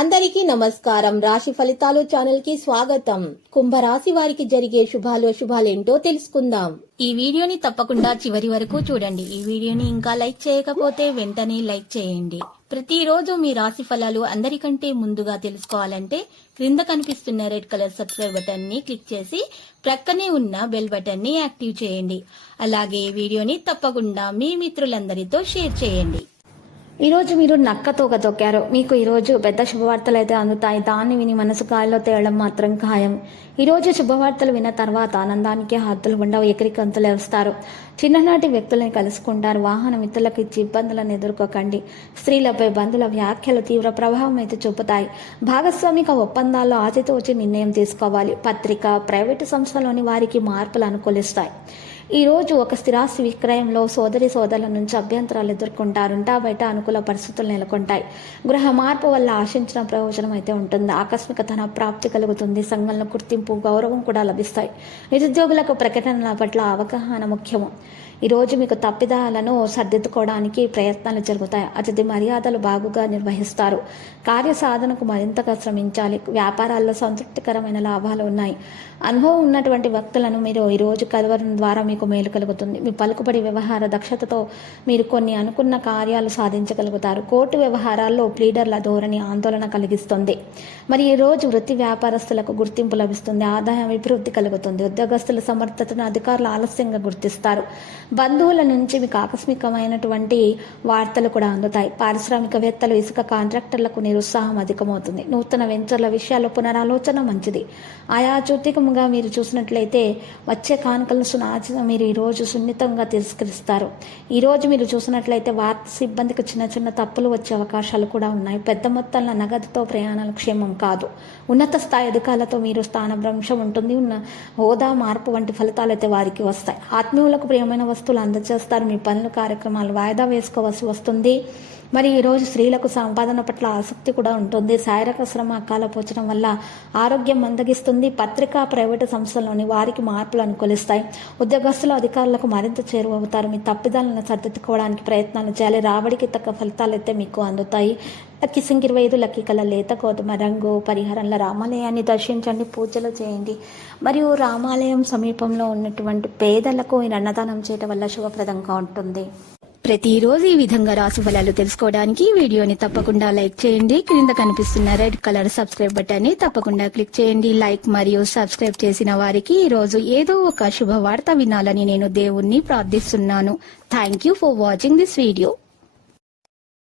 అందరికీ నమస్కారం. రాశి ఫలితాలు ఛానల్ కి స్వాగతం. కుంభరాశి వారికి జరిగే శుభాలేంటో తెలుసుకుందాం. ఈ వీడియోని తప్పకుండా చివరి వరకు చూడండి. ఈ వీడియోని ఇంకా లైక్ చేయకపోతే వెంటనే లైక్ చేయండి. ప్రతిరోజు మీ రాశి ఫలాలు అందరికంటే ముందుగా తెలుసుకోవాలంటే క్రింద కనిపిస్తున్న రెడ్ కలర్ సబ్స్క్రైబ్ బటన్ ని క్లిక్ చేసి ప్రక్కనే ఉన్న బెల్ బటన్ ని యాక్టివ్ చేయండి. అలాగే ఈ వీడియోని తప్పకుండా మీ మిత్రులందరితో షేర్ చేయండి. ఈరోజు మీరు నక్కతోక తొక్కారు. మీకు ఈరోజు పెద్ద శుభవార్తలు అయితే అందుతాయి. దాన్ని విని మనసు గాలిలో తేయడం మాత్రం ఖాయం. ఈరోజు శుభవార్తలు విన్న తర్వాత ఆనందానికి హద్దులు ఉండవు. ఎగిరికంతులు వేస్తారు. చిన్ననాటి వ్యక్తులను కలుసుకుంటారు. వాహన మిత్రులకు ఇచ్చి ఇబ్బందులను ఎదుర్కోకండి. స్త్రీలపై బంధుల వ్యాఖ్యలు తీవ్ర ప్రభావం అయితే చూపుతాయి. భాగస్వామిక ఒప్పందాల్లో ఆచితూచి నిర్ణయం తీసుకోవాలి. పత్రిక, ప్రైవేటు సంస్థలోని వారికి మార్పులు అనుకూలిస్తాయి. ఈ రోజు ఒక స్థిరాస్తి విక్రయంలో సోదరుల నుంచి అభ్యంతరాలు ఎదుర్కొంటారు. బయట అనుకూల పరిస్థితులు నెలకొంటాయి. గృహ మార్పు వల్ల ఆశించిన ప్రయోజనం అయితే ఉంటుంది. ఆకస్మిక ధన ప్రాప్తి కలుగుతుంది. సంఘంలో గుర్తింపు, గౌరవం కూడా లభిస్తాయి. నిరుద్యోగులకు ప్రకటనల పట్ల అవగాహన ముఖ్యము. ఈరోజు మీకు తప్పిదాలను సర్దిద్దుకోవడానికి ప్రయత్నాలు జరుగుతాయి. అతిథి మర్యాదలు బాగుగా నిర్వహిస్తారు. కార్యసాధనకు మరింతగా శ్రమించాలి. వ్యాపారాల్లో సంతృప్తికరమైన లాభాలు ఉన్నాయి. అనుభవం ఉన్నటువంటి వ్యక్తులను మీరు ఈరోజు కలవడం ద్వారా మీకు మేలు కలుగుతుంది. మీ పలుకుబడి వ్యవహార దక్షతతో మీరు కొన్ని అనుకున్న కార్యాలు సాధించగలుగుతారు. కోర్టు వ్యవహారాల్లో ప్లీడర్ల ధోరణి ఆందోళన కలిగిస్తుంది. మరి ఈరోజు వృత్తి వ్యాపారస్తులకు గుర్తింపు లభిస్తుంది. ఆదాయం అభివృద్ధి కలుగుతుంది. ఉద్యోగస్తుల సమర్థతను అధికారులు ఆలస్యంగా గుర్తిస్తారు. బంధువుల నుంచి మీకు ఆకస్మికమైనటువంటి వార్తలు కూడా అందుతాయి. పారిశ్రామికవేత్తలు, ఇసుక కాంట్రాక్టర్లకు నిరుత్సాహం అధికమవుతుంది. నూతన వెంచర్ల విషయాల్లో పునరాలోచన మంచిది. ఆయా చుతికముగా మీరు చూసినట్లయితే వచ్చే కానుకలను మీరు ఈరోజు సున్నితంగా తిరస్కరిస్తారు. ఈరోజు మీరు చూసినట్లయితే వార్త సిబ్బందికి చిన్న తప్పులు వచ్చే అవకాశాలు కూడా ఉన్నాయి. పెద్ద మొత్తాల నగదుతో ప్రయాణాలు క్షేమం కాదు. ఉన్నత స్థాయి అధికారులతో మీరు స్థానభ్రంశం ఉంటుంది. ఉన్న హోదా మార్పు వంటి ఫలితాలు అయితే వారికి వస్తాయి. ఆత్మీయులకు ప్రియమైన వస్తువులు అందజేస్తారు. మీ పనులు, కార్యక్రమాలు వాయిదా వేసుకోవాల్సి వస్తుంది. మరి ఈరోజు స్త్రీలకు సంపాదన పట్ల ఆసక్తి కూడా ఉంటుంది. శారీరక శ్రమ అకాలపోచడం వల్ల ఆరోగ్యం మందగిస్తుంది. పత్రికా, ప్రైవేటు సంస్థల్లోని వారికి మార్పులు అనుకూలిస్తాయి. ఉద్యోగస్తులు అధికారులకు మరింత చేరువవుతారు. మీ తప్పిదాలను సర్దిద్దుకోవడానికి ప్రయత్నాలు చేయాలి. రాబడికి తగ్గ ఫలితాలు అయితే మీకు అందుతాయి. లక్కీ సంఖ్య 25, లక్కీ కలర్ లేత గోధుమ రంగు. పరిహారంలో రామాలయాన్ని దర్శించండి, పూజలు చేయండి. మరియు రామాలయం సమీపంలో ఉన్నటువంటి పేదలకు ఈ అన్నదానం చేయడం వల్ల శుభప్రదంగా ఉంటుంది. ప్రతిరోజు ఈ విధంగా రాశి ఫలాలు తెలుసుకోవడానికి వీడియోని తప్పకుండా లైక్ చేయండి. క్రింద కనిపిస్తున్న రెడ్ కలర్ సబ్స్క్రైబ్ బటన్ ని తప్పకుండా క్లిక్ చేయండి. లైక్ మరియు సబ్స్క్రైబ్ చేసిన వారికి ఈ రోజు ఏదో ఒక శుభవార్త వినాలని నేను దేవుణ్ణి ప్రార్థిస్తున్నాను. Thank you for watching this video.